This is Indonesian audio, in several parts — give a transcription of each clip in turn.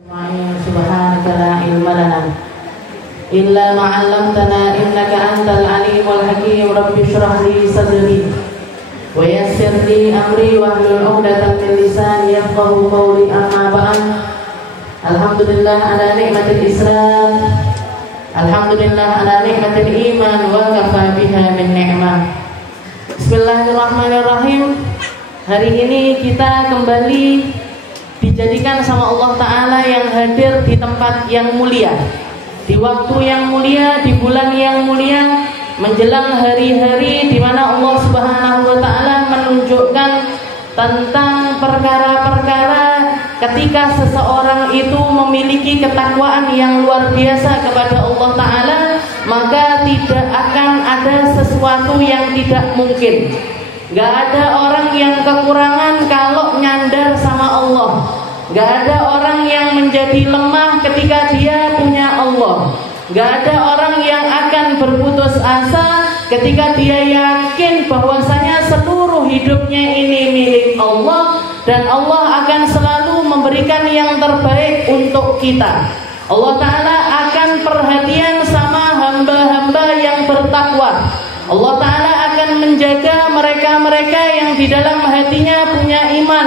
Subhanaka la ilma lana illa ma 'allamtana innaka antal alimul hakim. Rabbi shrah li sadri wa yassir li amri wahlul 'uqdatam min lisani yafqahu qawli. Amma ba'd. Alhamdulillah ala nikmatil Islam, alhamdulillah ala nikmatil iman, wa kafa biha min ni'mah. Bismillahirrahmanirrahim. Hari ini kita kembali dijadikan sama Allah Ta'ala yang hadir di tempat yang mulia, di waktu yang mulia, di bulan yang mulia, menjelang hari-hari di mana Allah Subhanahu wa Ta'ala menunjukkan tentang perkara-perkara ketika seseorang itu memiliki ketakwaan yang luar biasa kepada Allah Ta'ala, maka tidak akan ada sesuatu yang tidak mungkin. Gak ada orang yang kekurangan kalau nyandar sama Allah. Gak ada orang yang menjadi lemah ketika dia punya Allah. Gak ada orang yang akan berputus asa ketika dia yakin bahwasanya seluruh hidupnya ini milik Allah, dan Allah akan selalu memberikan yang terbaik untuk kita. Allah Ta'ala akan perhatian sama hamba-hamba yang bertakwa. Allah Ta'ala akan menjaga mereka-mereka yang di dalam hatinya punya iman,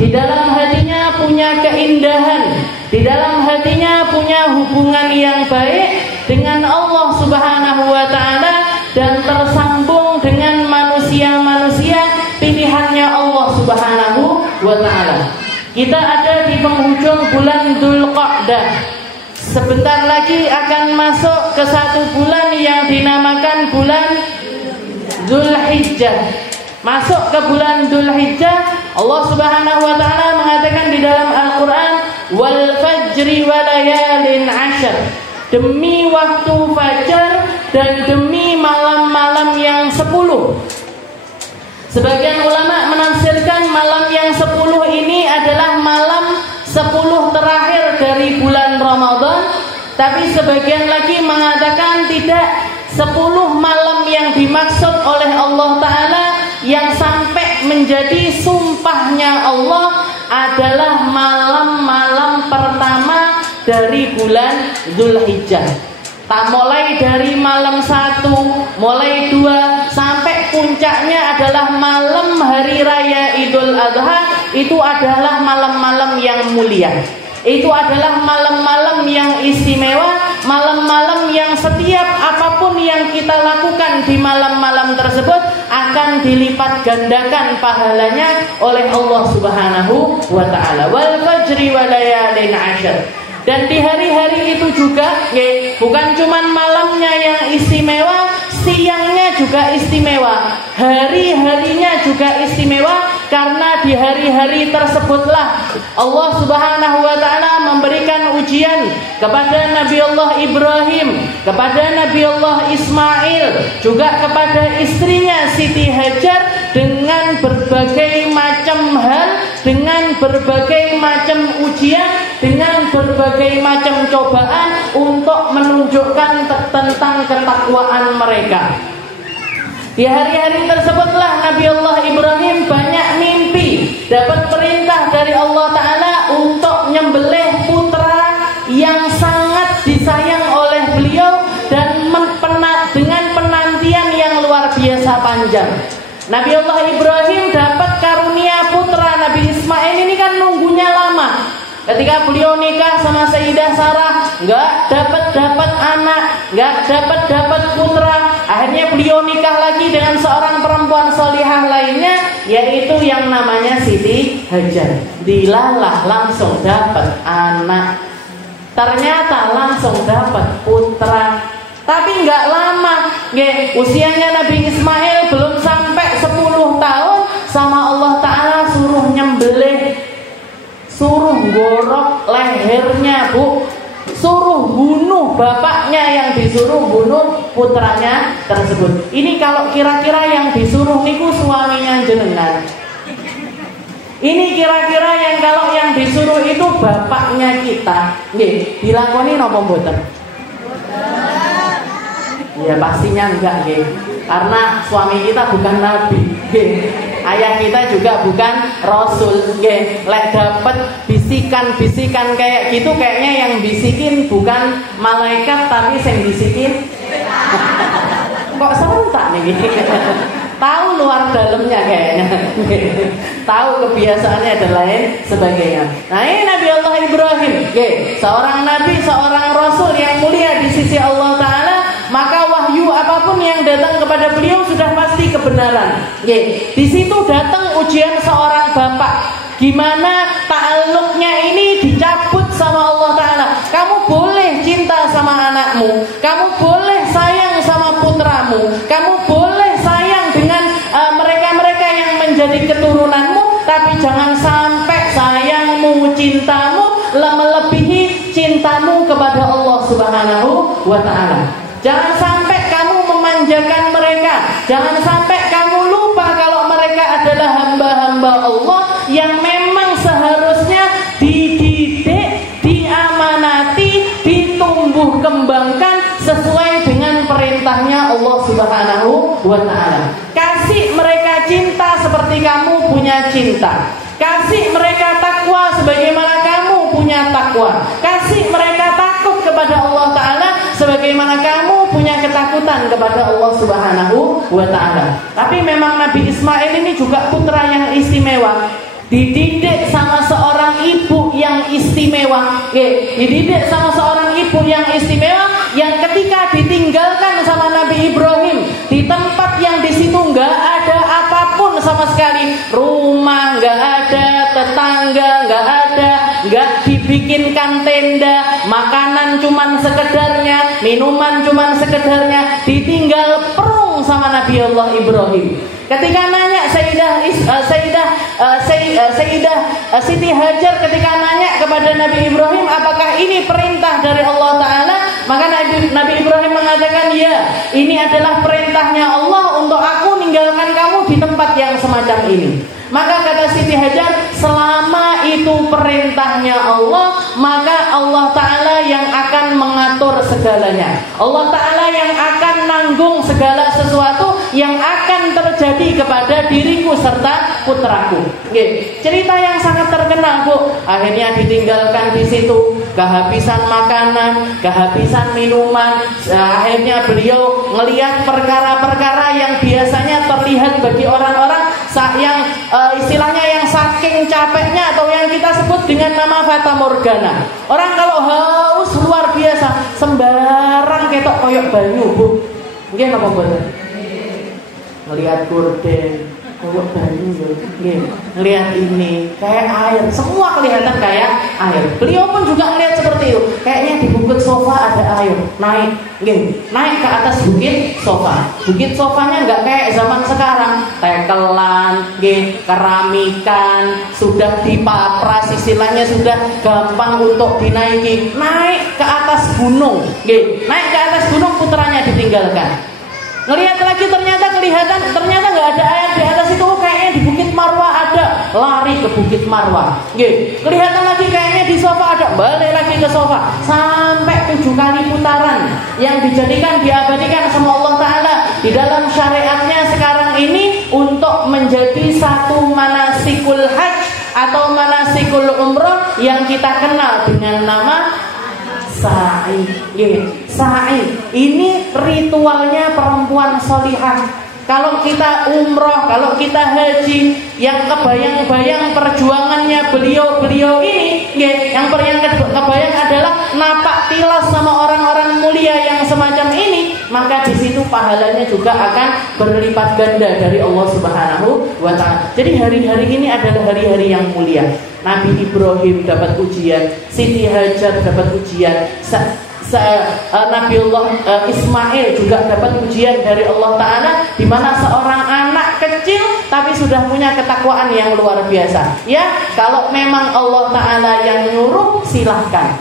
di dalam hatinya punya keindahan, di dalam hatinya punya hubungan yang baik dengan Allah Subhanahu wa Ta'ala, dan tersambung dengan manusia-manusia pilihannya Allah Subhanahu wa Ta'ala. Kita ada di penghujung bulan Dzulqa'dah. Sebentar lagi akan masuk ke satu bulan yang dinamakan bulan Dzulhijjah. Masuk ke bulan Dzulhijjah, Allah Subhanahu wa Ta'ala mengatakan di dalam Al-Quran, wal fajri walayalin ashr, demi waktu fajar dan demi malam-malam yang 10. Sebagian ulama menafsirkan malam yang 10 ini adalah malam 10 terakhir dari bulan Ramadan, tapi sebagian lagi mengatakan tidak. 10 malam yang dimaksud oleh Allah Ta'ala yang sampai menjadi sumpahnya Allah adalah malam-malam pertama dari bulan Dzulhijjah. Tak mulai dari malam 1, mulai 2, sampai puncaknya adalah malam hari raya Idul Adha. Itu adalah malam-malam yang mulia. Itu adalah malam-malam yang istimewa, malam-malam yang setiap apapun yang kita lakukan di malam-malam tersebut akan dilipat gandakan pahalanya oleh Allah Subhanahu wa Ta'ala. Wal fajri walayalin ashr. Dan di hari-hari itu juga, bukan cuma malamnya yang istimewa, siangnya juga istimewa, hari-harinya juga istimewa, karena di hari-hari tersebutlah Allah Subhanahu wa Ta'ala memberikan ujian kepada Nabi Allah Ibrahim, kepada Nabi Allah Ismail, juga kepada istrinya Siti Hajar, dengan berbagai macam hal, dengan berbagai macam ujian, dengan berbagai macam cobaan untuk menunjukkan tentang ketakwaan mereka. Di hari-hari tersebutlah Nabi Allah Ibrahim banyak mimpi, dapat perintah dari Allah Ta'ala untuk nyembelih putra yang sangat disayang oleh beliau, dan dengan penantian yang luar biasa panjang. Nabi Allah Ibrahim dapat karunia putra. Nabi Ismail ini kan nunggunya lama. Ketika beliau nikah sama Sayyidah Sarah, nggak dapat anak, nggak dapat putra. Akhirnya beliau nikah lagi dengan seorang perempuan solihah lainnya, yaitu yang namanya Siti Hajar. Dilalah langsung dapat anak. Ternyata langsung dapat putra. Tapi nggak lama, usianya Nabi Ismail belum sampai 10 tahun, sama Allah Ta'ala suruh nyembelih, suruh gorok lehernya, Bu, suruh bunuh bapaknya yang disuruh bunuh putranya tersebut. Ini kalau kira-kira yang disuruh niku suaminya jenengan. Ini kira-kira yang kalau yang disuruh itu bapaknya kita, dilakoni napa mboten? Ya pastinya enggak, nggih. Karena suami kita bukan nabi, nggih. Ayah kita juga bukan rasul, nggih. Lek dapet bisikan-bisikan kayak gitu, kayaknya yang bisikin bukan malaikat tapi yang bisikin kok serentak nih. Tahu luar dalamnya kayaknya. Tahu kebiasaannya dan lain sebagainya. Nah, ini Nabi Allah Ibrahim, seorang nabi, seorang rasul yang mulia di sisi Allah Ta'ala. Maka wahyu apapun yang datang kepada beliau sudah pasti kebenaran. Di situ datang ujian seorang bapak. Gimana ta'alluqnya ini dicabut sama Allah Ta'ala. Kamu boleh cinta sama anakmu, kamu boleh sayang sama putramu, kamu boleh sayang dengan mereka-mereka yang menjadi keturunanmu, tapi jangan sampai sayangmu, cintamu melebihi cintamu kepada Allah Subhanahu wa Ta'ala. Jangan sampai kamu memanjakan mereka. Jangan sampai kamu lupa kalau mereka adalah hamba-hamba Allah yang memang seharusnya dididik, diamanati, ditumbuh kembangkan sesuai dengan perintahnya Allah Subhanahu wa Ta'ala. Kasih mereka cinta seperti kamu punya cinta. Kasih mereka takwa sebagaimana kamu punya takwa. Kasih mereka takut kepada Allah Ta'ala sebagaimana kamu punya ketakutan kepada Allah Subhanahu wa Ta'ala. Tapi memang Nabi Ismail ini juga putra yang istimewa. Dididik sama seorang ibu yang istimewa. Dididik sama seorang ibu yang istimewa, yang ketika ditinggalkan sama Nabi Ibrahim di tempat yang di situ nggak ada apapun sama sekali, rumah nggak ada, tetangga nggak ada, nggak dibikinkan tenda, makanan cuman sekedarnya, minuman cuman sekedarnya, ditinggal perung sama Nabi Allah Ibrahim. Ketika nanya Sayyidah Siti Hajar ketika nanya kepada Nabi Ibrahim, apakah ini perintah dari Allah Ta'ala? Maka Nabi Ibrahim mengatakan, ya, ini adalah perintahnya Allah untuk aku meninggalkan kamu di tempat yang semacam ini. Maka kata Siti Hajar, selama itu perintahnya Allah, maka Allah Ta'ala yang akan mengatur segalanya. Allah Ta'ala yang akan nanggung segala sesuatu yang akan terjadi kepada diriku serta putraku. Cerita yang sangat terkenal, Bu. Akhirnya ditinggalkan di situ, kehabisan makanan, kehabisan minuman. Akhirnya beliau melihat perkara-perkara yang biasanya terlihat bagi orang-orang yang istilahnya yang saking capeknya, atau yang kita sebut dengan nama fata morgana. Orang kalau haus luar biasa, sembarang ketok koyok banyu, Bu. Nggih napa mboten? Ngelihat gorden, koyok banyu ya. Nggih, ngelihat ini kayak air, semua kelihatan kayak air. Beliau pun juga ngelihat seperti itu. Kayaknya di bukit sofa ada air. Naik, nggih, naik ke atas bukit sofa. Bukit sofanya enggak kayak zaman sekarang, tekelan, nggih, keramikan, sudah dipapras, istilahnya sudah gampang untuk dinaiki. Naik ke atas gunung, nggih, naik ke atas gunung, putranya ditinggalkan. Ngelihat lagi ternyata nggak ada air di atas itu. Kayaknya di Bukit Marwah ada, lari ke Bukit Marwah. Kelihatan lagi kayaknya di sofa ada, balik lagi ke sofa. Sampai 7 kali putaran yang diabadikan sama Allah Ta'ala di dalam syariatnya sekarang ini untuk menjadi satu manasikul hajj atau manasikul umroh yang kita kenal dengan nama sa'i. Sa'i ini ritualnya perempuan sholihah. Kalau kita umroh, kalau kita haji, yang kebayang-bayang perjuangannya beliau ini, yang kebayang adalah napak tilas sama orang-orang mulia yang semacam ini, maka di situ pahalanya juga akan berlipat ganda dari Allah Subhanahu wa Ta'ala. Jadi hari-hari ini adalah hari-hari yang mulia. Nabi Ibrahim dapat ujian, Siti Hajar dapat ujian, Nabiullah Ismail juga dapat ujian dari Allah Ta'ala, di mana seorang anak kecil tapi sudah punya ketakwaan yang luar biasa. Ya, kalau memang Allah Ta'ala yang nyuruh, silahkan.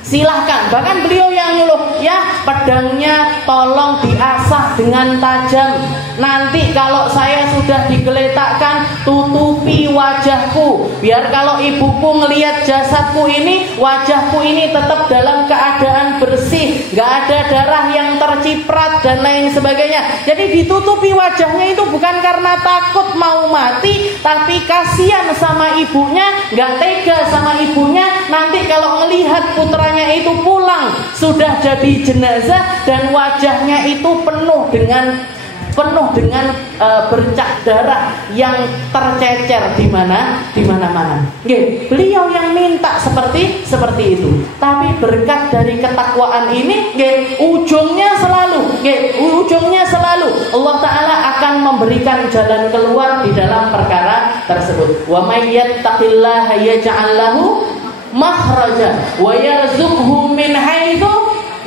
silahkan. Bahkan beliau yang nyuruh, ya pedangnya tolong diasah dengan tajam. Nanti kalau saya sudah digeletakkan, tutupi wajahku, biar kalau ibuku ngelihat jasadku ini, wajahku ini tetap dalam keadaan bersih, gak ada darah yang terciprat dan lain sebagainya. Jadi ditutupi wajahnya itu bukan karena takut mau mati, tapi kasihan sama ibunya, gak tega sama ibunya. Nanti kalau melihat putranya itu pulang sudah jadi jenazah dan wajahnya itu penuh dengan bercak darah yang tercecer di mana-mana. Beliau yang minta seperti itu. Tapi berkat dari ketakwaan ini, ujungnya selalu Allah Ta'ala akan memberikan jalan keluar di dalam perkara tersebut. Wa may yattaqillaha yaj'al lahu makhraja wa yarzuqhu min haitsu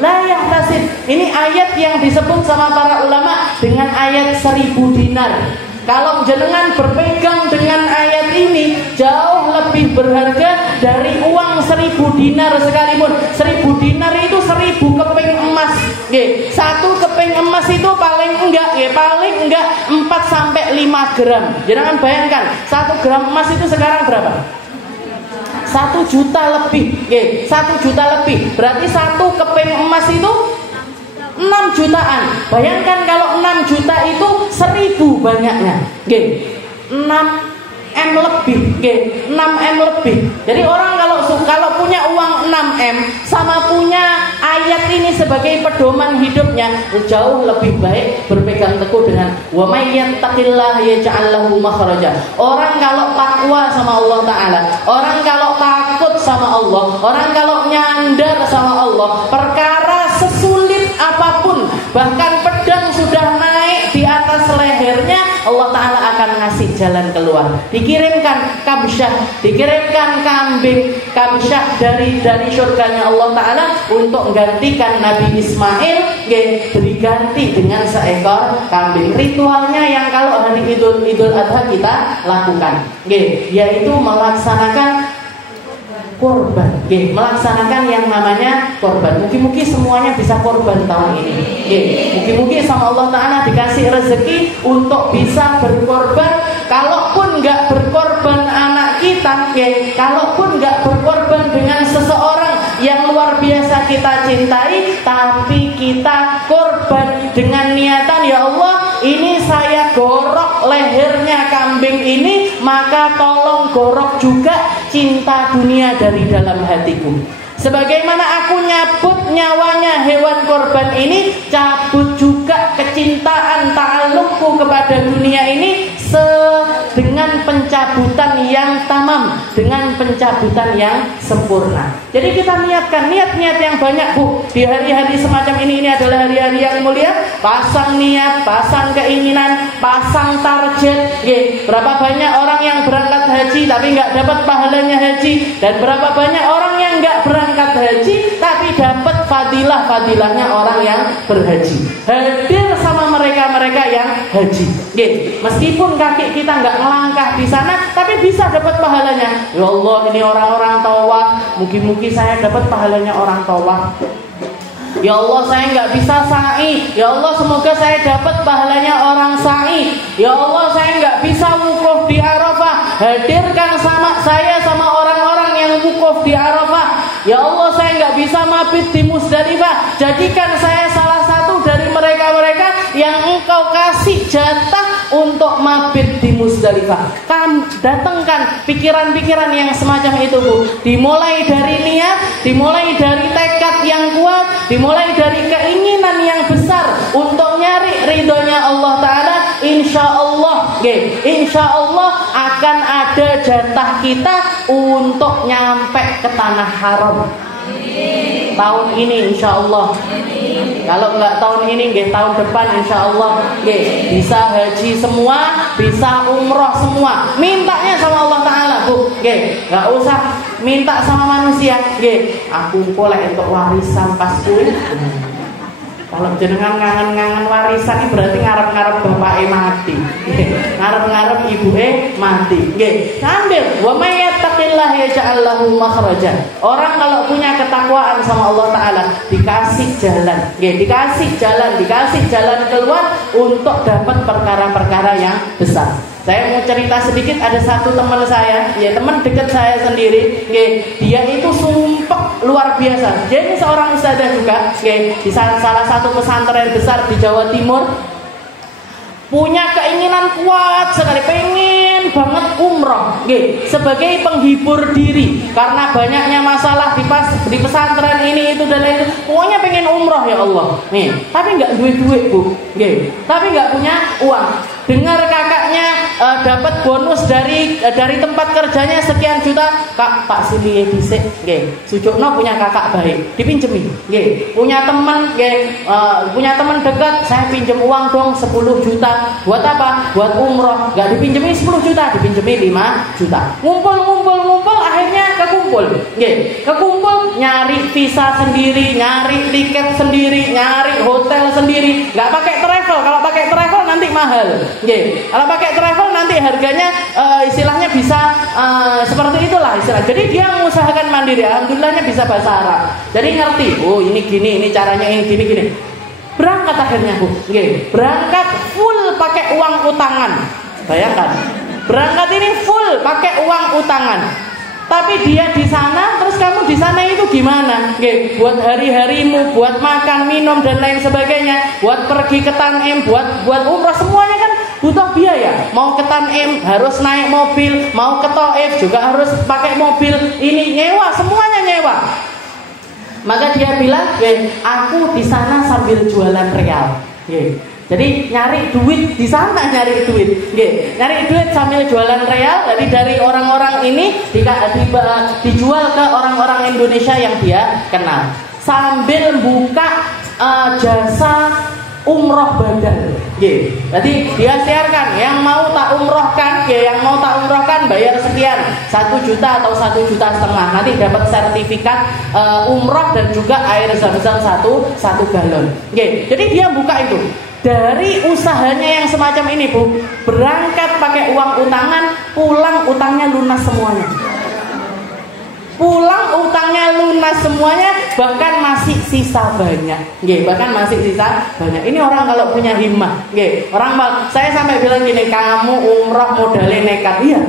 la yahtasib. Ini ayat yang disebut sama para ulama dengan ayat 1000 dinar. Kalau jenengan berpegang dengan ayat ini, jauh lebih berharga dari uang 1000 dinar sekalipun. 1000 dinar itu 1000 keping emas. Satu keping emas itu paling enggak 4-5 gram. Jangan bayangkan 1 gram emas itu sekarang berapa? 1 juta lebih. 1 juta lebih. Berarti 1 keping emas itu 6 jutaan. Bayangkan kalau 6 juta itu 1000 banyaknya. 6 M lebih, 6 M lebih. Jadi orang kalau punya uang 6 M sama punya ayat ini sebagai pedoman hidupnya, jauh lebih baik berpegang teguh dengan wa may yattaqillaha yaj'al lahu makhraja. Orang kalau takwa sama Allah Ta'ala, orang kalau takut sama Allah, orang kalau nyandar sama Allah, perkara sesulit apapun, bahkan pedang sudah naik di atas lehernya, Allah Ta'ala akan ngasih jalan keluar. Dikirimkan kabsyah, dikirimkan kambing kabsyah dari surganya Allah Ta'ala untuk menggantikan Nabi Ismail, diganti dengan seekor kambing. Ritualnya yang kalau hari Idul Adha kita lakukan, yaitu melaksanakan korban, melaksanakan yang namanya korban. Mungkin semuanya bisa korban tahun ini. Mungkin sama Allah Ta'ala dikasih rezeki untuk bisa berkorban. Kalaupun nggak berkorban anak kita, kalaupun nggak berkorban dengan seseorang yang luar biasa kita cintai, tapi kita korban dengan niatan, ya Allah, ini saya gorok lehernya kambing ini, maka tolong gorok juga cinta dunia dari dalam hatiku. Sebagaimana aku nyabut nyawanya hewan korban ini, cabut juga kecintaan ta'alluqku kepada dunia ini dengan pencabutan yang tamam, dengan pencabutan yang sempurna. Jadi kita niatkan niat-niat yang banyak, Bu. Di hari-hari semacam ini adalah hari-hari yang mulia. Pasang niat, pasang keinginan, pasang target. Berapa banyak orang yang berangkat haji tapi nggak dapat pahalanya haji, dan berapa banyak orang yang nggak berangkat haji tapi dapat fadilahnya orang yang berhaji. Hadir sama mereka yang haji. Meskipun kaki kita nggak melangkah di sana, tapi bisa dapat pahalanya. Ya Allah, ini orang-orang tawaf, mungkin saya dapat pahalanya orang tawaf. Ya Allah, saya nggak bisa sa'i. Ya Allah, semoga saya dapat pahalanya orang sa'i. Ya Allah, saya nggak bisa wukuf di Arafah. Hadirkan saya sama orang-orang yang wukuf di Arafah. Ya Allah, saya nggak bisa mabit di Musdalifah. Jadikan saya salah satu dari mereka-mereka yang Engkau kasih jatah untuk mabit di Musdalifah. Datangkan pikiran-pikiran yang semacam itu, Bu. Dimulai dari niat, dimulai dari tekad yang kuat, dimulai dari keinginan yang besar untuk nyari ridhonya Allah Ta'ala. Insya Allah akan ada jatah kita untuk nyampe ke tanah haram. Tahun ini insya Allah. Kalau enggak tahun ini, tahun depan insya Allah bisa haji semua, bisa umroh semua. Mintanya sama Allah Ta'ala, Bu. Enggak usah minta sama manusia. Aku kolek untuk warisan pas kuwi. Kalau jenengan ngangen-ngangen warisan ini berarti ngarep-ngarep bapake mati. Ngarep-ngarep ibuke mati. Nggih. Sambil wa may yattaqillah yaj'al lahu makhraja. Orang kalau punya ketakwaan sama Allah taala dikasih jalan. Nggih, dikasih jalan keluar untuk dapat perkara-perkara yang besar. Saya mau cerita sedikit, ada satu teman saya, ya teman dekat saya sendiri, dia itu sumpah luar biasa. Dia ini seorang ustadzah juga, di salah satu pesantren besar di Jawa Timur. Punya keinginan kuat sekali, pengen banget umroh, sebagai penghibur diri karena banyaknya masalah di pesantren ini itu dan lain. Pokoknya pengen umroh ya Allah, tapi nggak duit bu, tapi nggak punya uang. Dengar kakaknya dapat bonus dari tempat kerjanya sekian juta, kak tak sini bisik, Sujokno punya kakak baik, dipinjemi, punya teman, punya teman dekat, saya pinjam uang dong 10 juta, buat apa? Buat umroh, nggak dipinjemi 10 juta, dipinjemi 5 juta, ngumpul, akhirnya kekumpul, nyari visa sendiri, nyari tiket sendiri, nyari hotel sendiri, nggak pakai travel, kalau pakai travel nanti mahal. Kalau pakai travel nanti harganya istilahnya bisa seperti itulah istilah. Jadi dia mengusahakan mandiri. Alhamdulillahnya bisa bahasa Arab. Jadi ngerti. Oh ini gini, ini caranya ini gini. Berangkat akhirnya bu. Berangkat full pakai uang utangan. Bayangkan. Berangkat ini full pakai uang utangan. Tapi dia di sana, terus kamu di sana itu gimana? Buat hari-harimu, buat makan, minum dan lain sebagainya, buat pergi ke Tanim, buat umrah, semuanya kan butuh biaya. Mau ke Tanim harus naik mobil, mau ke Taif juga harus pakai mobil. Ini nyewa, semuanya nyewa. Maka dia bilang, aku di sana sambil jualan real. Jadi nyari duit di sana, nyari duit sambil jualan real. Jadi dari orang-orang ini dijual ke orang-orang Indonesia yang dia kenal. Sambil buka jasa umroh badal. Jadi dia siarkan yang mau tak umrohkan, bayar sekian, 1 juta atau 1,5 juta, nanti dapat sertifikat umroh dan juga air zam-zam 1 galon. Jadi dia buka itu. Dari usahanya yang semacam ini bu, berangkat pakai uang utangan, pulang utangnya lunas semuanya. Bahkan masih sisa banyak. Ini orang kalau punya himmah. Saya sampai bilang gini, kamu umroh modalnya nekat. Iya.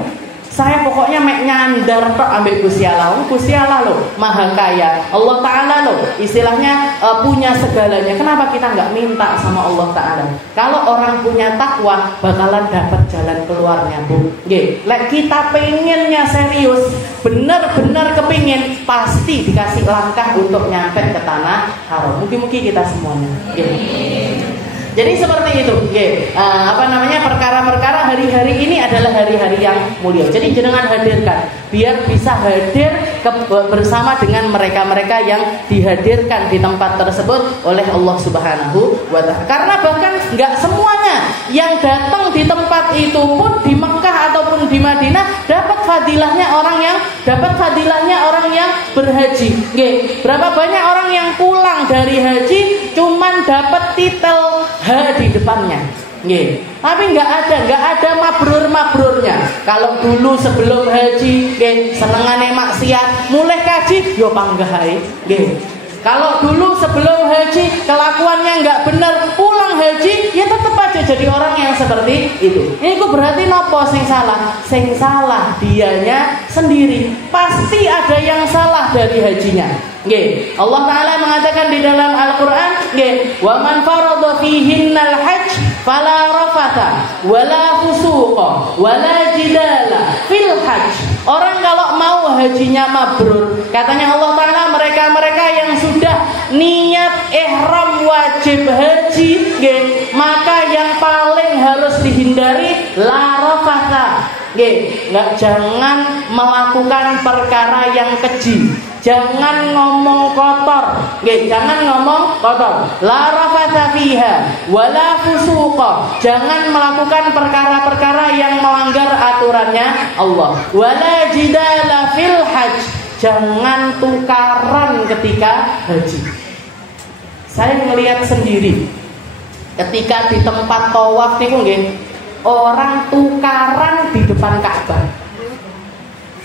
Saya pokoknya mek nyandar tok ambek Gusti Allah. Gusti Allah loh maha kaya. Allah Ta'ala loh istilahnya punya segalanya. Kenapa kita nggak minta sama Allah Ta'ala? Kalau orang punya takwa bakalan dapat jalan keluarnya bu. Lek kita pengennya serius, benar-benar kepingin, pasti dikasih langkah untuk nyampe ke tanah haram. Mungkin-mungkin kita semuanya. Jadi seperti itu, perkara-perkara hari-hari ini adalah hari-hari yang mulia. Jadi jenengan hadirkan, biar bisa hadir bersama dengan mereka-mereka yang dihadirkan di tempat tersebut oleh Allah Subhanahu wa Ta'ala. Karena bahkan nggak semuanya yang datang di tempat itu pun di Mekah ataupun di Madinah dapat fadilahnya orang yang berhaji. Berapa banyak orang yang pulang dari haji cuman dapat titel H di depannya. Tapi nggak ada mabrurnya. Kalau dulu sebelum haji, senengane maksiat, mulai kaji, yo panggahai. Kalau dulu sebelum haji kelakuannya nggak benar, pulang haji ya tetap aja jadi orang yang seperti itu. Ini berarti nopo sing salah? Sing salah dianya sendiri. Pasti ada yang salah dari hajinya. Allah Ta'ala mengatakan di dalam Al-Quran, wa man farada fihinnal hajj fala rafatha wala fusuqa wala jidala fil hajj. Orang kalau mau hajinya mabrur, katanya Allah Ta'ala, mereka-mereka yang sudah niat ihram wajib haji, maka yang paling harus dihindari la rafatha. Jangan melakukan perkara yang keji, jangan ngomong kotor, la rafatha fiha wala fusuqa, jangan melakukan perkara-perkara yang melanggar aturannya Allah, wala jidala fil hajj, jangan tukaran ketika haji. Saya melihat sendiri ketika di tempat tawaf niku nggih, orang tukaran di depan Ka'bah.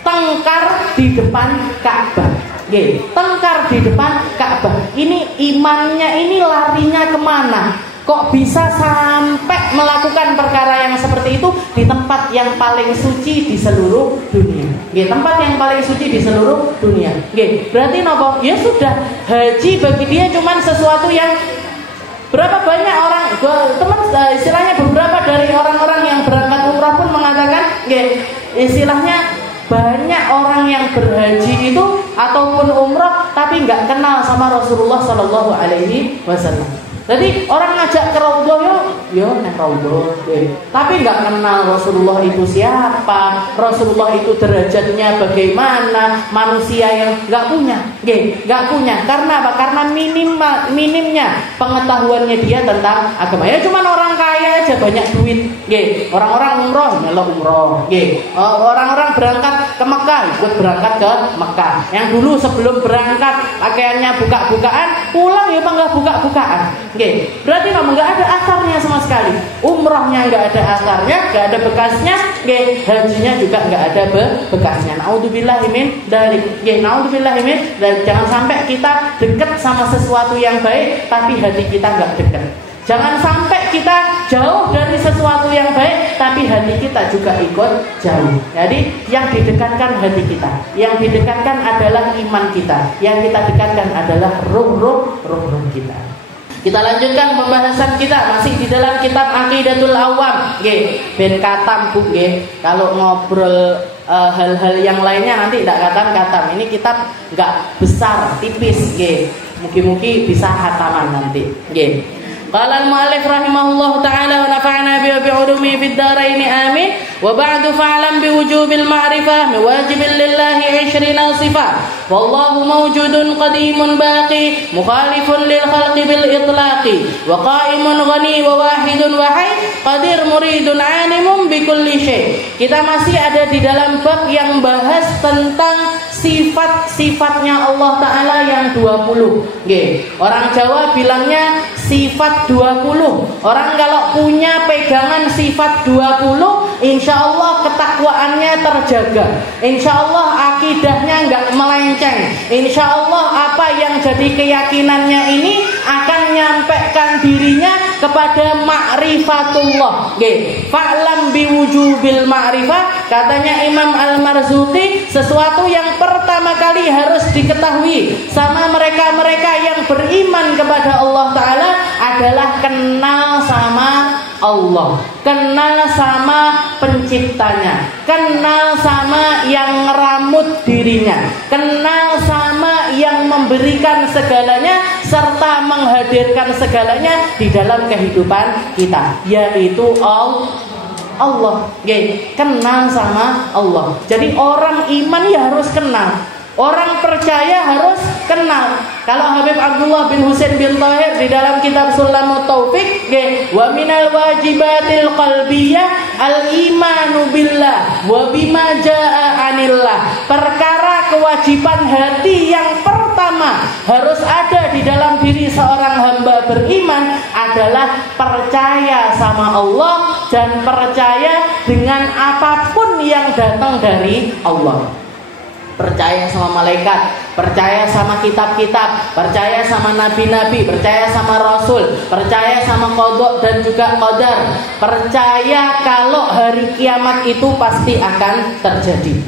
Tengkar di depan Ka'bah. Nggih, tengkar di depan Ka'bah. Ini imannya ini larinya kemana? Kok bisa sampai melakukan perkara yang seperti itu di tempat yang paling suci di seluruh dunia? Nggih, tempat yang paling suci di seluruh dunia. Nggih, berarti nopo? Ya sudah, haji bagi dia cuman sesuatu yang berapa banyak orang, teman istilahnya beberapa dari orang-orang yang berangkat umrah pun mengatakan, nggih, istilahnya banyak orang yang berhaji itu ataupun umrah tapi nggak kenal sama Rasulullah Shallallahu Alaihi Wasallam. Jadi orang ngajak ke Raudhah, yo nek Raudhah, tapi nggak kenal Rasulullah itu siapa, Rasulullah itu derajatnya bagaimana, manusia yang nggak punya, karena apa? Karena minimnya pengetahuannya dia tentang agama. Ya cuman orang kaya aja banyak duit, orang-orang umroh melok umroh, orang-orang berangkat ke Mekah ikut berangkat ke Mekah. Yang dulu sebelum berangkat pakaiannya buka-bukaan, pulang ya nggak buka-bukaan. Berarti memang nggak ada asarnya sama sekali. Umrahnya nggak ada asarnya, nggak ada bekasnya. Hajinya juga nggak ada bekasnya. Naudzubillahi min dzalik. Naudzubillahi min dzalik. Jangan sampai kita dekat sama sesuatu yang baik, tapi hati kita nggak dekat. Jangan sampai kita jauh dari sesuatu yang baik, tapi hati kita juga ikut jauh. Jadi yang didekatkan hati kita, yang didekatkan adalah iman kita, yang kita dekatkan adalah ruh kita. Kita lanjutkan pembahasan kita masih di dalam kitab Aqidatul Awam. Ben katam Bu kalau ngobrol hal-hal yang lainnya nanti tidak katam. Ini kitab enggak besar, tipis Mungkin bisa hataman nanti. Qala al-mu'allif rahimahullahu ta'ala wa nafa'ana bi ulumihi fid dharain amin. Wa ba'du fa'lam bi wujubil ma'rifah wajibin lillahi 20 sifat. Wallahu mawjudun qadimun baqi mukhalifun lil khalqi bil itlaqi wa qa'imun ghani wa wahidun wahid qadir muridun alimun bi kulli syai'. Kita masih ada di dalam bab yang bahas tentang sifat-sifatnya Allah Ta'ala yang 20. Orang Jawa bilangnya sifat 20. Orang kalau punya pegangan sifat 20, insya Allah ketakwaannya terjaga, insya Allah akidahnya nggak melenceng, insya Allah apa yang jadi keyakinannya ini akan nyampaikan dirinya kepada ma'rifatullah. Fa'lam biwujubil ma'rifah, katanya Imam Al-Marzuqi, sesuatu yang pertama kali harus diketahui sama mereka-mereka yang beriman kepada Allah Ta'ala adalah kenal sama Allah, kenal sama penciptanya, kenal sama yang ngeramut dirinya, kenal sama yang memberikan segalanya serta menghadirkan segalanya di dalam kehidupan kita, yaitu Allah. Kenal sama Allah. Jadi orang iman ya harus kenal, orang percaya harus kenal. Kalau Habib Abdullah bin Husain bin Tahir di dalam kitab Sulamut Taufik, wa minal wajibatil qalbiyah al-imanu billah wa bima jaa anillah. Perkara kewajiban hati yang pertama harus ada di dalam diri seorang hamba beriman adalah percaya sama Allah dan percaya dengan apapun yang datang dari Allah. Percaya sama malaikat, percaya sama kitab-kitab, percaya sama nabi-nabi, percaya sama rasul, percaya sama qada dan juga qadar, percaya kalau hari kiamat itu pasti akan terjadi.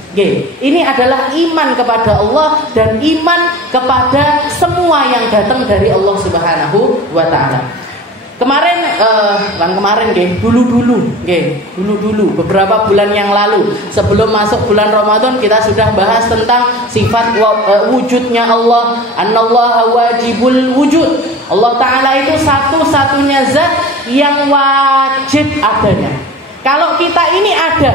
Ini adalah iman kepada Allah dan iman kepada semua yang datang dari Allah Subhanahu wa Ta'ala. Dulu beberapa bulan yang lalu sebelum masuk bulan Ramadan kita sudah bahas tentang sifat wujudnya Allah. Annallaha wajibul wujud. Allah Ta'ala itu satu-satunya zat yang wajib adanya. Kalau kita ini ada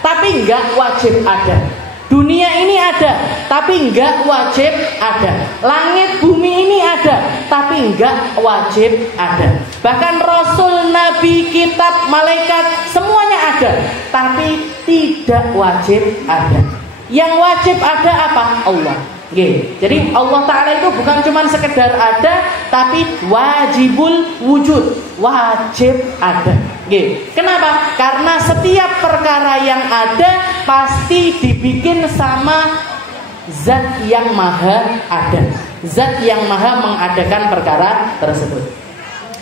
tapi enggak wajib ada. Dunia ini ada, tapi enggak wajib ada. Langit bumi ini ada, tapi enggak wajib ada. Bahkan Rasul, Nabi, kitab, malaikat, semuanya ada, tapi tidak wajib ada. Yang wajib ada apa? Allah. Jadi Allah Ta'ala itu bukan cuma sekedar ada, tapi wajibul wujud, wajib ada. Kenapa? Karena setiap perkara yang ada pasti dibikin sama zat yang maha ada, zat yang maha mengadakan perkara tersebut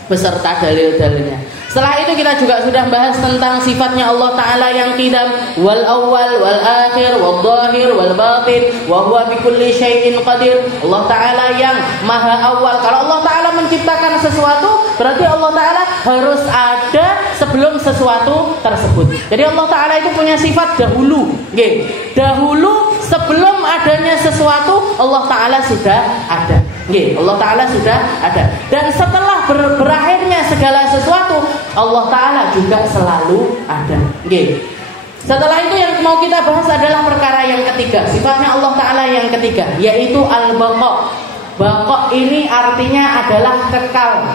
beserta dalil-dalilnya. Setelah itu kita juga sudah bahas tentang sifatnya Allah Ta'ala yang qidam, wal awal, wal akhir, wal zahir, wal batin, wa huwa bikulli syai'in qadir. Allah Ta'ala yang maha awal. Kalau Allah Ta'ala menciptakan sesuatu, berarti Allah Ta'ala harus ada sebelum sesuatu tersebut. Jadi Allah Ta'ala itu punya sifat dahulu. Dahulu sebelum adanya sesuatu, Allah Ta'ala sudah ada. Allah Ta'ala sudah ada. Dan setelah berakhirnya segala sesuatu, Allah Ta'ala juga selalu ada. Setelah itu yang mau kita bahas adalah perkara yang ketiga, sifatnya Allah Ta'ala yang ketiga, yaitu al-baqa. Baqa ini artinya adalah kekal,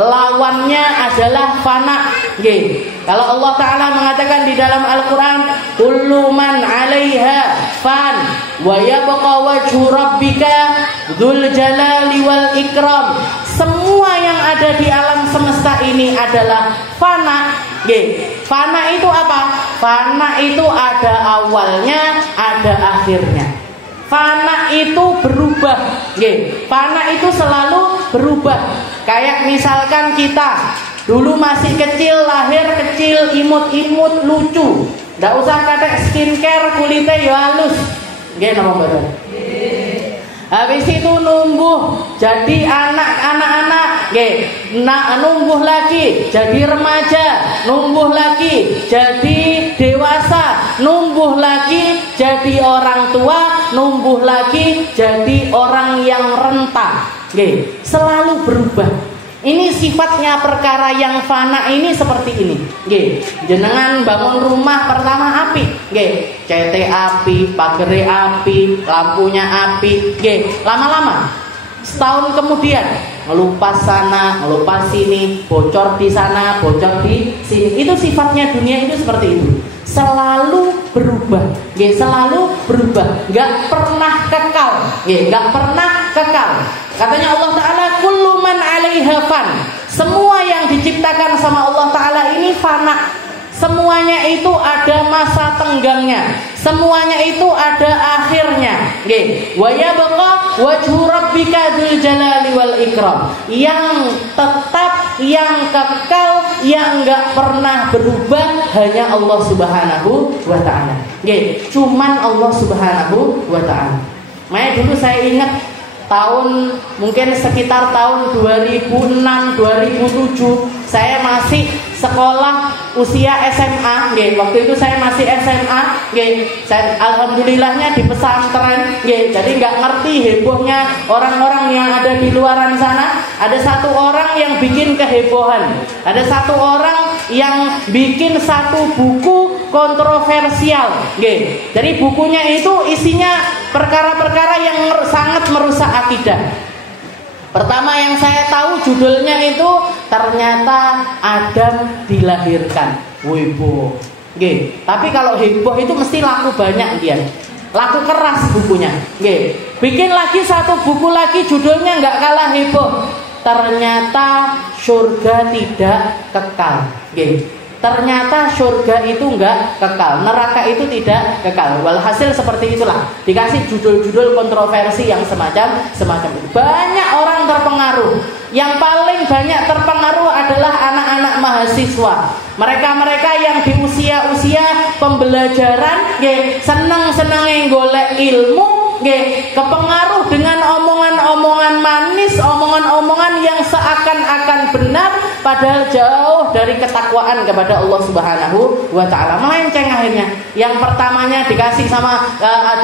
lawannya adalah fana. Kalau Allah Ta'ala mengatakan di dalam Al-Quran, kullu man 'alaiha fan wa yabqa wajhu rabbika dzul jalali wal ikram. Semua yang ada di alam semesta ini adalah fana. Fana itu apa? Fana itu ada awalnya, ada akhirnya. Fana itu berubah. Fana itu selalu berubah. Kayak misalkan kita dulu masih kecil, lahir kecil, imut-imut, lucu. Nggak usah katek skincare, kulitnya ya halus. Nama badan. Habis itu numbuh jadi anak-anak, numbuh lagi jadi remaja, numbuh lagi jadi dewasa, numbuh lagi jadi orang tua, numbuh lagi jadi orang yang renta. Selalu berubah. Ini sifatnya perkara yang fana ini seperti ini. Jenengan bangun rumah pertama api, CT api, pagere api, lampunya api. Lama-lama setahun kemudian ngelupas sana, ngelupas sini, bocor di sana, bocor di sini. Itu sifatnya dunia itu seperti itu. Selalu berubah, selalu berubah, nggak pernah kekal, nggak pernah kekal. Katanya Allah Ta'ala, kullu man 'alaiha fan. Semua yang diciptakan sama Allah Ta'ala ini fana. Semuanya itu ada masa tenggangnya, semuanya itu ada akhirnya. Wa yabqa wajhu rabbika dzul jalali wal ikram. Yang tetap, yang kekal, yang enggak pernah berubah hanya Allah Subhanahu wa Ta'ala. Cuman Allah Subhanahu wa Ta'ala. Makanya dulu saya ingat tahun mungkin sekitar tahun 2006, 2007 saya masih sekolah usia SMA. Waktu itu saya masih SMA. Saya alhamdulillahnya di pesantren. Jadi nggak ngerti hebohnya orang-orang yang ada di luaran sana. Ada satu orang yang bikin kehebohan, ada satu orang yang bikin satu buku kontroversial. Jadi bukunya itu isinya perkara-perkara yang sangat merusak akidah. Pertama yang saya tahu judulnya itu ternyata Adam dilahirkan. Heboh. Tapi kalau heboh itu mesti laku banyak dia. Laku keras bukunya. Bikin lagi satu buku lagi judulnya nggak kalah heboh. Ternyata surga tidak kekal. Ternyata surga itu enggak kekal, neraka itu tidak kekal. Walhasil seperti itulah, dikasih judul-judul kontroversi yang semacam itu. Banyak orang terpengaruh. Yang paling banyak terpengaruh adalah anak-anak mahasiswa. Mereka-mereka yang di usia-usia pembelajaran, seneng-senenge golek ilmu, kepengaruh dengan omongan-omongan manis, omongan-omongan yang seakan-akan benar, padahal jauh dari ketakwaan kepada Allah Subhanahu wa Ta'ala. Melenceng akhirnya. Yang pertamanya dikasih sama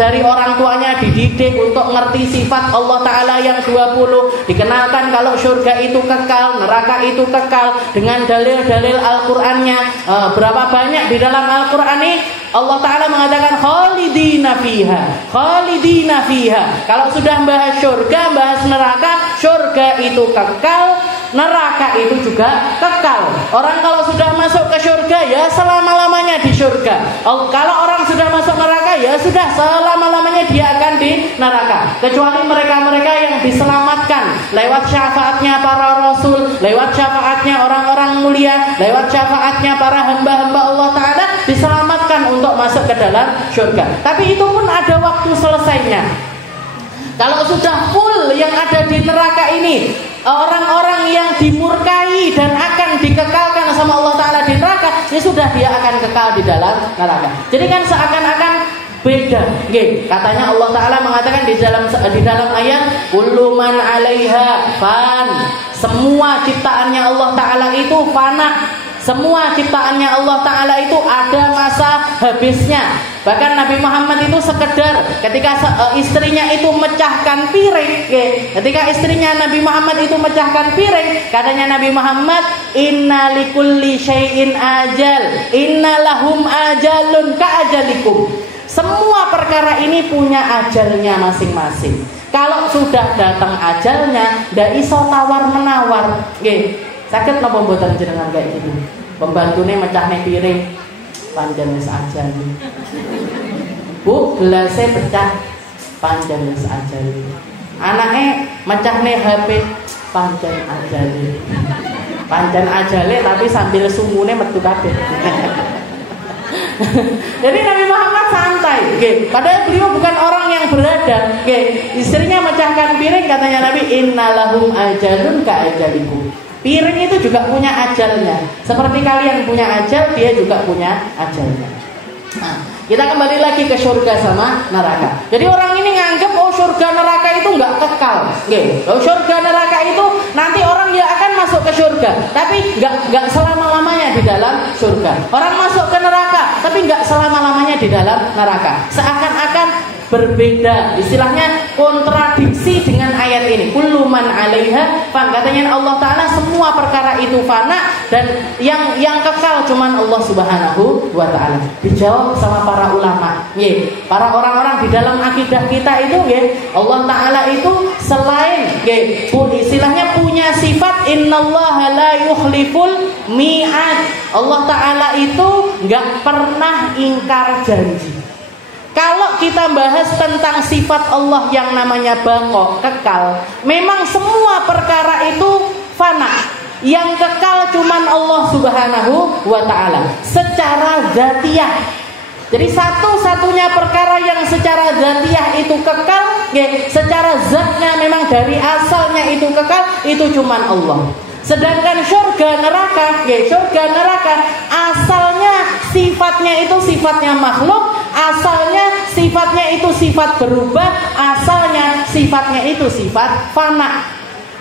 dari orang tuanya, dididik untuk ngerti sifat Allah Ta'ala yang 20. Dikenalkan kalau surga itu kekal, neraka itu kekal dengan dalil-dalil Al-Qur'annya. Berapa banyak di dalam Al-Qur'an ini Allah Ta'ala mengatakan khalidina fiha, khalidina fiha. Kalau sudah bahas surga, bahas neraka, surga itu kekal, neraka itu juga kekal. Orang kalau sudah masuk ke surga ya selama-lamanya di surga. Kalau orang sudah masuk neraka ya sudah selama-lamanya dia akan di neraka. Kecuali mereka-mereka yang diselamatkan lewat syafaatnya para rasul, lewat syafaatnya orang-orang mulia, lewat syafaatnya para hamba-hamba Allah Ta'ala, diselamatkan untuk masuk ke dalam surga. Tapi itu pun ada waktu selesainya. Kalau sudah full yang ada di neraka ini, orang-orang yang dimurkai dan akan dikekalkan sama Allah Ta'ala di neraka, ya sudah dia akan kekal di dalam neraka. Jadi kan seakan-akan beda. Katanya Allah Ta'ala mengatakan di dalam ayat, kullu man 'alaiha fan. Semua ciptaannya Allah Ta'ala itu fana. Semua ciptaannya Allah Ta'ala itu ada masa habisnya. Bahkan Nabi Muhammad itu sekedar ketika istrinya itu mecahkan piring, ketika istrinya Nabi Muhammad itu mecahkan piring, katanya Nabi Muhammad, inna likulli syai'in ajal, inna lahum ajalun ka'ajalikum. Semua perkara ini punya ajalnya masing-masing. Kalau sudah datang ajalnya, ndak iso tawar-menawar. Sakit napa mboten jenengan kayak gitu? Pembantune mecahne piring, panjen wis ajal. Bu, gelasnya pecah, panjen wis ajal. Anake mecahne HP, panjen ajal. Panjen ajale tapi sambil sungune metu kabeh. Jadi Nabi Muhammad santai, padahal beliau bukan orang yang berada. Istrinya mecahkan piring, katanya Nabi, innalahum ajalun ka'ajalikum. Piring itu juga punya ajalnya. Seperti kalian punya ajal, dia juga punya ajalnya. Nah, kita kembali lagi ke surga sama neraka. Jadi orang ini nganggep surga neraka itu nggak kekal. Surga neraka itu nanti orang ya akan masuk ke surga, tapi nggak selama-lamanya di dalam surga. Orang masuk ke neraka, tapi nggak selama-lamanya di dalam neraka. Seakan-akan berbeda, istilahnya kontradiksi dengan ayat ini. Kullu man 'alaiha fan. Katanya Allah Ta'ala semua perkara itu fana dan yang kekal cuman Allah Subhanahu wa Ta'ala. Dijawab sama para ulama. Para orang-orang di dalam akidah kita itu Allah Ta'ala itu selain istilahnya punya sifat innallaha la yukhliful mi'ad. Allah Ta'ala itu enggak pernah ingkar janji. Kalau kita bahas tentang sifat Allah yang namanya baqo, kekal, memang semua perkara itu fana. Yang kekal cuman Allah Subhanahu wa Ta'ala secara dzatiyah. Jadi satu-satunya perkara yang secara dzatiyah itu kekal, secara zatnya memang dari asalnya itu kekal, itu cuman Allah. Sedangkan surga neraka asalnya sifatnya itu sifatnya makhluk, asalnya sifatnya itu sifat berubah, asalnya sifatnya itu sifat fana.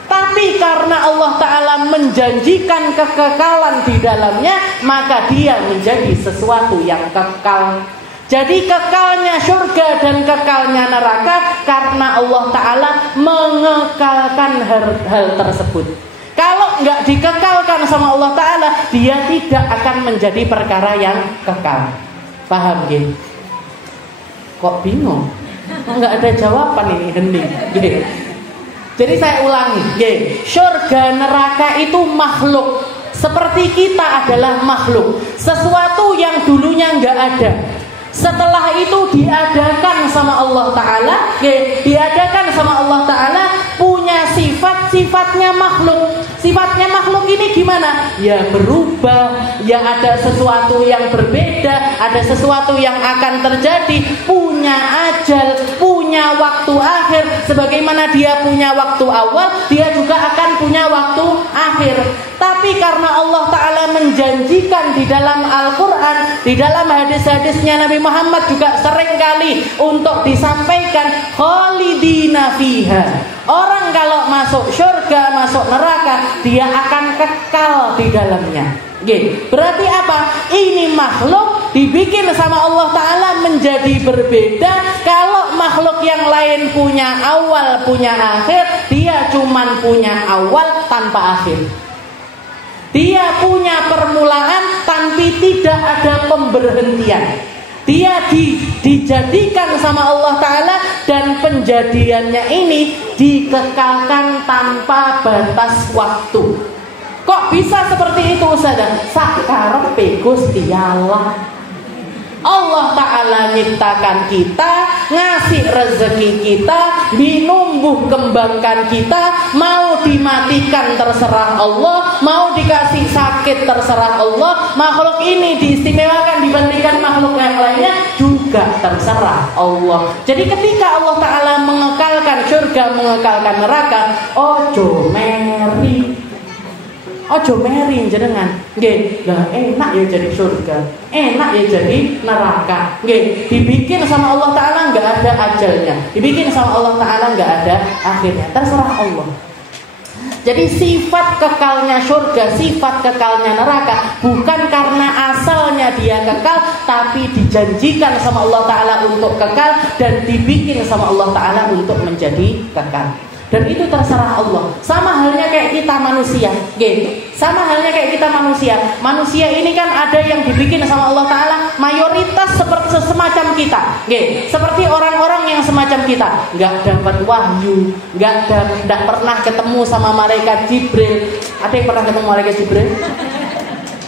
Tapi karena Allah Ta'ala menjanjikan kekekalan di dalamnya, maka dia menjadi sesuatu yang kekal. Jadi kekalnya surga dan kekalnya neraka karena Allah Ta'ala mengekalkan hal tersebut. Kalau nggak dikekalkan sama Allah Ta'ala, dia tidak akan menjadi perkara yang kekal. Paham gak? Kok bingung? Nggak ada jawaban ini, hening. Jadi saya ulangi, surga neraka itu makhluk. Seperti kita adalah makhluk, sesuatu yang dulunya nggak ada. Setelah itu diadakan sama Allah Ta'ala, diadakan sama Allah Ta'ala, punya sifatnya makhluk. Sifatnya makhluk ini gimana? Ya berubah, ya ada sesuatu yang berbeda, ada sesuatu yang akan terjadi, punya ajal, punya waktu akhir. Sebagaimana dia punya waktu awal, dia juga akan punya waktu akhir. Tapi karena Allah Ta'ala menjanjikan di dalam Al-Quran, di dalam hadis-hadisnya Nabi Muhammad juga sering kali untuk disampaikan khalidina fiha. Orang kalau masuk surga, masuk neraka, dia akan kekal di dalamnya. Berarti apa? Ini makhluk dibikin sama Allah Ta'ala menjadi berbeda. Kalau makhluk yang lain punya awal, punya akhir, dia cuman punya awal tanpa akhir. Dia punya permulaan tapi tidak ada pemberhentian. dia dijadikan sama Allah Ta'ala, dan penjadiannya ini dikekalkan tanpa batas waktu. Kok bisa seperti itu, Ustazah? Sakarepe Gusti Allah. Allah Ta'ala nyiptakan kita, ngasih rezeki kita, dinumbuh kembangkan kita. Mau dimatikan terserah Allah, mau dikasih sakit terserah Allah. Makhluk ini diistimewakan dibandingkan makhluk yang lainnya juga terserah Allah. Jadi ketika Allah Ta'ala mengekalkan surga, mengekalkan neraka, ojo meri jenengan. Nggih, lah enak ya jadi surga, enak ya jadi neraka. Nggih, dibikin sama Allah Ta'ala enggak ada ajalnya, dibikin sama Allah Ta'ala enggak ada akhirnya, terserah Allah. Jadi sifat kekalnya surga, sifat kekalnya neraka bukan karena asalnya dia kekal, tapi dijanjikan sama Allah Ta'ala untuk kekal dan dibikin sama Allah Ta'ala untuk menjadi kekal. Dan itu terserah Allah. Sama halnya kayak kita manusia, sama halnya kayak kita manusia. Manusia ini kan ada yang dibikin sama Allah Ta'ala, mayoritas seperti semacam kita, seperti orang-orang yang semacam kita, nggak dapat wahyu, nggak pernah ketemu sama malaikat Jibril. Ada yang pernah ketemu malaikat Jibril?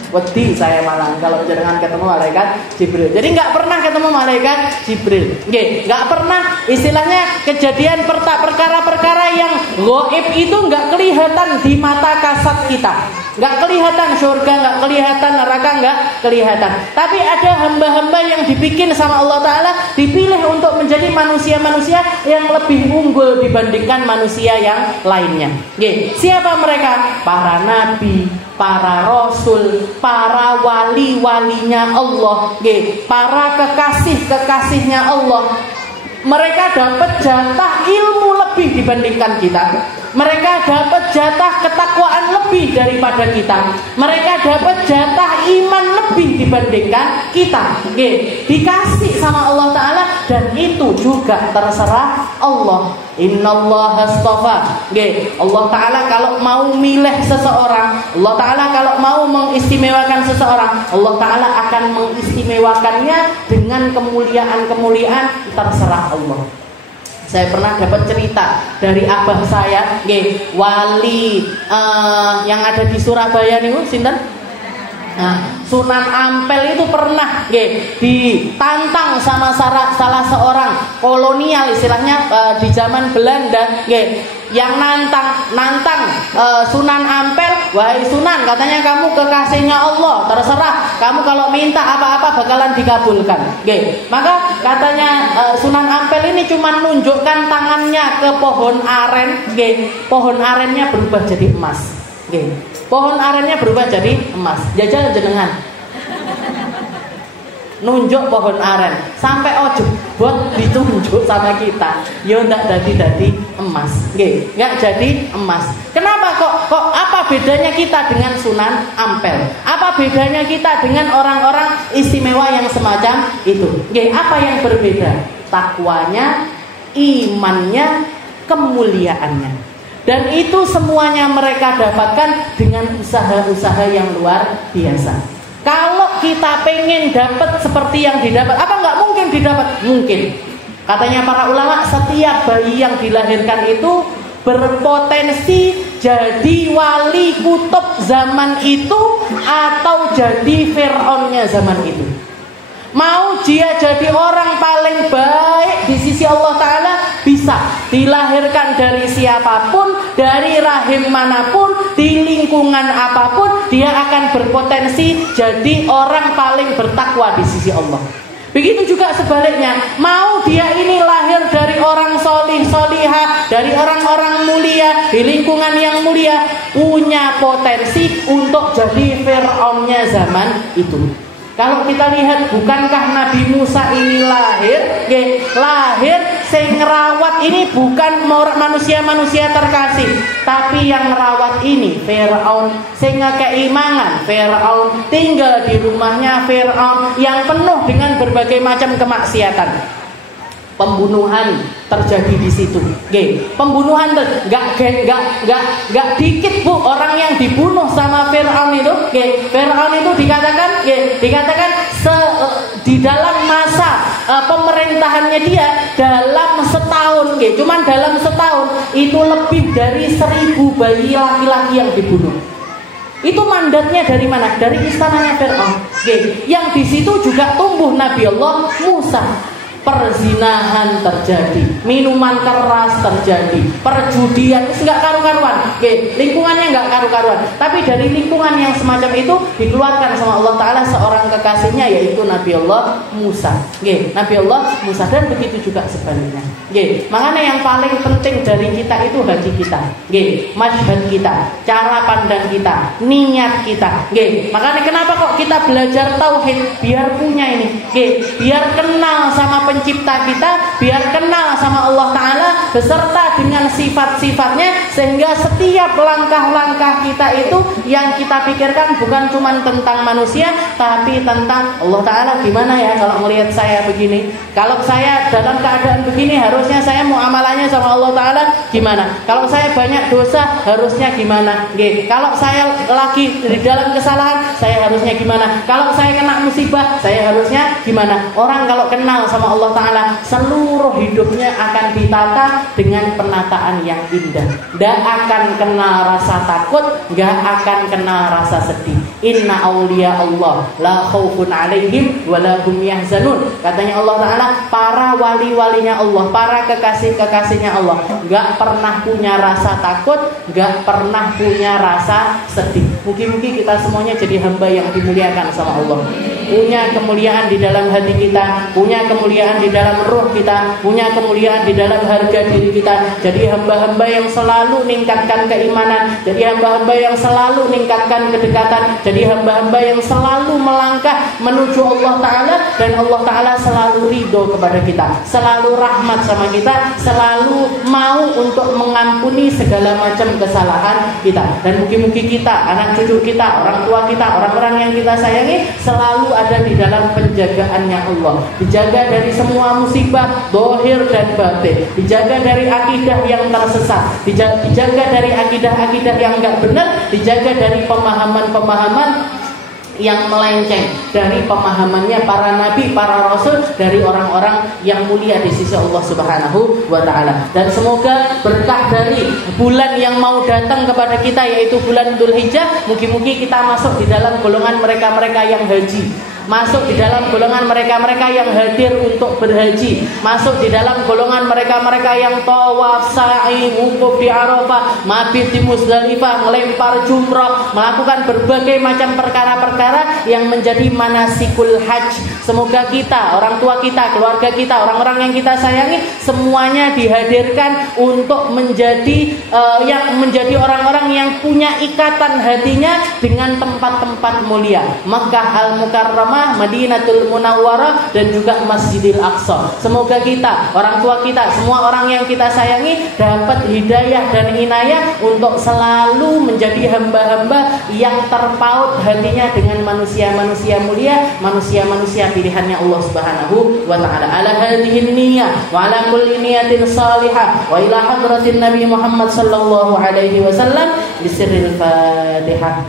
Wedi saya malah kalau jangan ketemu malaikat Jibril. Jadi nggak pernah ketemu malaikat Jibril, nggak pernah. Istilahnya kejadian perkara-perkara yang gaib itu nggak kelihatan di mata kasat kita, nggak kelihatan surga, nggak kelihatan neraka, nggak kelihatan. Tapi ada hamba-hamba yang dibikin sama Allah Ta'ala, dipilih untuk menjadi manusia-manusia yang lebih unggul dibandingkan manusia yang lainnya. Siapa mereka? Para nabi, para rasul, para wali-walinya Allah, para kekasih-kekasihnya Allah. Mereka dapat jatah ilmu lebih dibandingkan kita. Mereka dapat jatah ketakwaan lebih daripada kita. Mereka dapat jatah iman lebih dibandingkan kita. Dikasih sama Allah Ta'ala, dan itu juga terserah Allah. Innallaha astafa. Allah Ta'ala kalau mau milih seseorang, Allah Ta'ala kalau mau mengistimewakan seseorang, Allah Ta'ala akan mengistimewakannya dengan kemuliaan-kemuliaan terserah Allah. Saya pernah dapat cerita dari abah saya, wali yang ada di Surabaya nih, sinten? Sunan Ampel itu pernah ditantang sama salah seorang kolonial, istilahnya di zaman Belanda, yang nantang Sunan Ampel. Wahai Sunan, katanya kamu kekasihnya Allah, terserah kamu kalau minta apa-apa bakalan dikabulkan. Maka katanya Sunan Ampel ini cuma nunjukkan tangannya ke pohon aren, pohon arennya berubah jadi emas. Pohon arennya berubah jadi emas. Jajal jenengan nunjuk pohon aren sampai ojo buat ditunjuk sama kita, yo ndak dadi emas, nggak jadi emas. Kenapa kok apa bedanya kita dengan Sunan Ampel? Apa bedanya kita dengan orang-orang istimewa yang semacam itu? Apa yang berbeda? Takwanya, imannya, kemuliaannya. Dan itu semuanya mereka dapatkan dengan usaha-usaha yang luar biasa. Kalau kita pengen dapat seperti yang didapat, apa nggak mungkin didapat? Mungkin. Katanya para ulama, setiap bayi yang dilahirkan itu berpotensi jadi wali kutub zaman itu atau jadi Fir'aunnya zaman itu. Mau dia jadi orang paling baik di sisi Allah Ta'ala, bisa dilahirkan dari siapapun, dari rahim manapun, di lingkungan apapun, dia akan berpotensi jadi orang paling bertakwa di sisi Allah. Begitu juga sebaliknya, mau dia ini lahir dari orang solih, solihah, dari orang-orang mulia, di lingkungan yang mulia, punya potensi untuk jadi Fir'aunnya zaman itu. Kalau kita lihat, bukankah Nabi Musa ini lahir sing ngerawat ini bukan manusia-manusia terkasih, tapi yang ngerawat ini Firaun, sing ngekei mangan Firaun, tinggal di rumahnya Firaun yang penuh dengan berbagai macam kemaksiatan. Pembunuhan terjadi di situ. Pembunuhan enggak dikit Bu orang yang dibunuh sama Firaun itu. Firaun itu dikatakan di dalam masa dia dalam setahun, cuman dalam setahun itu lebih dari 1000 bayi laki-laki yang dibunuh. Itu mandatnya dari mana? Dari istananya Fir'aun. Yang di situ juga tumbuh Nabi Allah Musa. Perzinahan terjadi, minuman keras terjadi, perjudian, nggak karu-karuan. Lingkungannya nggak karu-karuan. Tapi dari lingkungan yang semacam itu dikeluarkan sama Allah Ta'ala seorang kekasihnya, yaitu Nabi Allah Musa. Nabi Allah Musa, dan begitu juga sebaliknya. Makanya yang paling penting dari kita itu hati kita, masyhad kita, cara pandang kita, niat kita. Makanya kenapa kok kita belajar tauhid? Biar punya ini, biar kenal sama pencipta kita, biar kenal sama Allah Ta'ala beserta dengan sifat-sifatnya, sehingga setiap langkah-langkah kita itu yang kita pikirkan bukan cuma tentang manusia, tapi tentang Allah Ta'ala. Gimana ya kalau melihat saya begini, kalau saya dalam keadaan begini, harusnya saya muamalahnya sama Allah Ta'ala gimana? Kalau saya banyak dosa, harusnya gimana? Kalau saya lagi di dalam kesalahan, saya harusnya gimana? Kalau saya kena musibah, saya harusnya gimana? Orang kalau kenal sama Allah Ta'ala, seluruh hidupnya akan ditata dengan penataan yang indah. Gak akan kenal rasa takut, gak akan kenal rasa sedih. Inna awliya Allah la khaufun alaihim wa la hum yahzanun. Katanya Allah Ta'ala, para wali-walinya Allah, para kekasih-kekasihnya Allah, gak pernah punya rasa takut, gak pernah punya rasa sedih. Mungkin-mungkin kita semuanya jadi hamba yang dimuliakan sama Allah, punya kemuliaan di dalam hati kita, punya kemuliaan di dalam ruh kita, punya kemuliaan di dalam harga diri kita. Jadi hamba-hamba yang selalu meningkatkan keimanan, jadi hamba-hamba yang selalu meningkatkan kedekatan, jadi hamba-hamba yang selalu melangkah menuju Allah Ta'ala, dan Allah Ta'ala selalu ridho kepada kita, selalu rahmat sama kita, selalu mau untuk mengampuni segala macam kesalahan kita. Dan mungkin-mungkin kita, anak cucu kita, orang tua kita, orang-orang yang kita sayangi selalu ada di dalam penjagaannya Allah, dijaga dari semua musibah zahir dan batin, dijaga dari akidah yang tersesat, dijaga dari akidah-akidah yang enggak benar, dijaga dari pemahaman-pemahaman yang melenceng dari pemahamannya para nabi, para rasul, dari orang-orang yang mulia di sisi Allah Subhanahu wa Ta'ala. Dan semoga berkah dari bulan yang mau datang kepada kita, yaitu bulan Dzulhijjah, mungkin-mungkin kita masuk di dalam golongan mereka-mereka yang haji, masuk di dalam golongan mereka-mereka yang hadir untuk berhaji, masuk di dalam golongan mereka-mereka yang tawaf, sa'i, wukuf di Arafah, mabit di Muzdalifah, melempar jumrah, melakukan berbagai macam perkara-perkara yang menjadi manasikul hajj. Semoga kita, orang tua kita, keluarga kita, orang-orang yang kita sayangi, semuanya dihadirkan untuk menjadi orang-orang yang punya ikatan hatinya dengan tempat-tempat mulia, Makkah Al-Mukarramah, Madinatul Munawwarah, dan juga Masjidil Aqsa. Semoga kita, orang tua kita, semua orang yang kita sayangi dapat hidayah dan inayah untuk selalu menjadi hamba-hamba yang terpaut hatinya dengan manusia-manusia mulia, manusia-manusia pilihannya Allah Subhanahu wa Ta'ala. Ala hadhihi niyyah wa ala kulli niyatin salihah wa ila hadratin Nabi Muhammad sallallahu alaihi wasallam bisirril Fatihah.